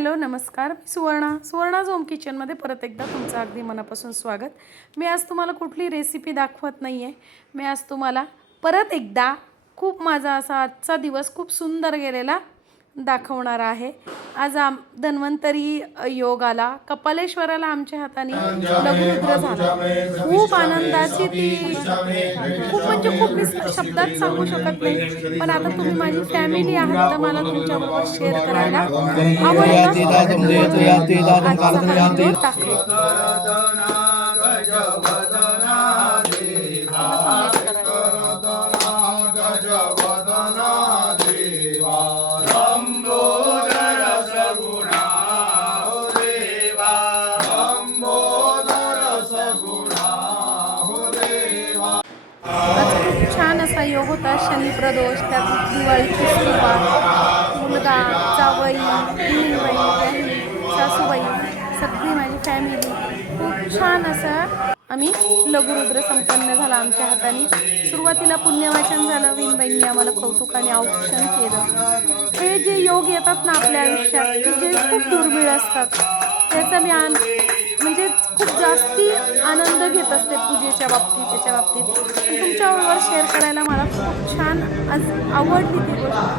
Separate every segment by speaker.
Speaker 1: Hello नमस्कार. मी Suvarna. Suvarna zone किचनमध्ये परत एकदा तुमचं अगदी मनापासून स्वागत. मी आज तुम्हाला कुठली रेसिपी दाखवत नाही आहे मी आज तुम्हाला परत एकदा खूप माझा असा आजचा दिवस खूप सुंदर गेलेला दाखवणार आहे. आज आम धन्वंतरी योग आला. कपालेश्वराला आमच्या हाताने लघुरुद्र झाला. खूप आनंदाची ती खूप म्हणजे खूप मी शब्दात सांगू शकत नाही. पण आता तुम्ही माझी फॅमिली आहात. तर मला तुमच्याबरोबर शेअर करायला आवडतं असा योग होता शनी प्रदोष त्यात दिवाळीची सुरुवात मुलगा जावई बहीणबाई बहीण सासूबाई सगळी माझी फॅमिली खूप छान असा आम्ही लघुरुद्र संपन्न झाला आमच्या हाताने. सुरुवातीला पुण्यवाचन झालं विनबाईंनी आम्हाला कौतुकाने औक्षण केलं. हे जे योग येतात ना आपल्या आयुष्यात ते जे खूप दुर्मिळ असतात त्याचा मी म्हणजे खूप जास्ती आनंद घेत असते पूजेच्या बाबतीत त्याच्या बाबतीत. तुमच्याबरोबर शेअर करायला मला खूप छान आज आवडली ती गोष्ट.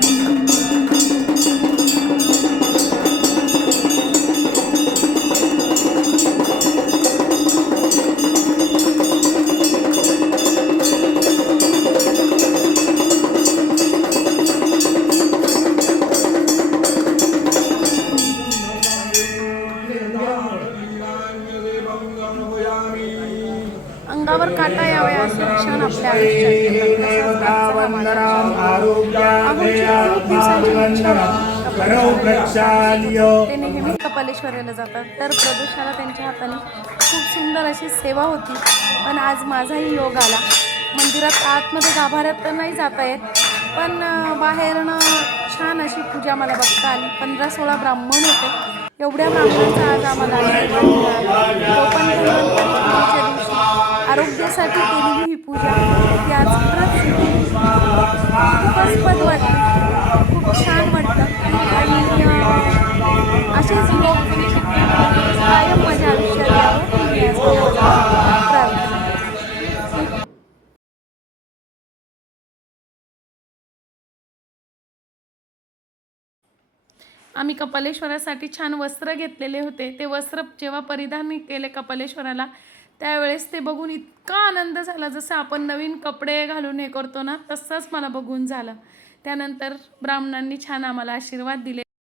Speaker 1: अंगावर काटा यावे असे क्षण आपल्या आयुष्यात. ते नेहमी कपालेश्वराला जातात तर प्रदोषाला त्यांच्या हाताने खूप सुंदर अशी सेवा होती पण आज माझाही योग आला मंदिरात आतमध्ये गाभाऱ्यात तर नाही जाता येत पण बाहेरनं छान अशी पूजा मला बघता आली पंधरा सोळा ब्राह्मण होते एवढ्या ब्राह्मणांचा आज आम्हाला देवासाठी केलेली ही पूजा ती आज खरंच खूपच वाटते खूप छान वाटतं आणि असेच लोक कायम माझ्या आयुष्यात आम्ही कपालेश्वरासाठी छान वस्त्र घेतलेले होते. ते वस्त्र जेव्हा परिधान केले कपालेश्वराला त्यावेळेस ते बघून इतका आनंद झाला जसं आपण नवीन कपडे घालून हे करतो ना तसंच मला बघून झालं. त्यानंतर ब्राह्मणांनी छान आम्हाला आशीर्वाद दिले.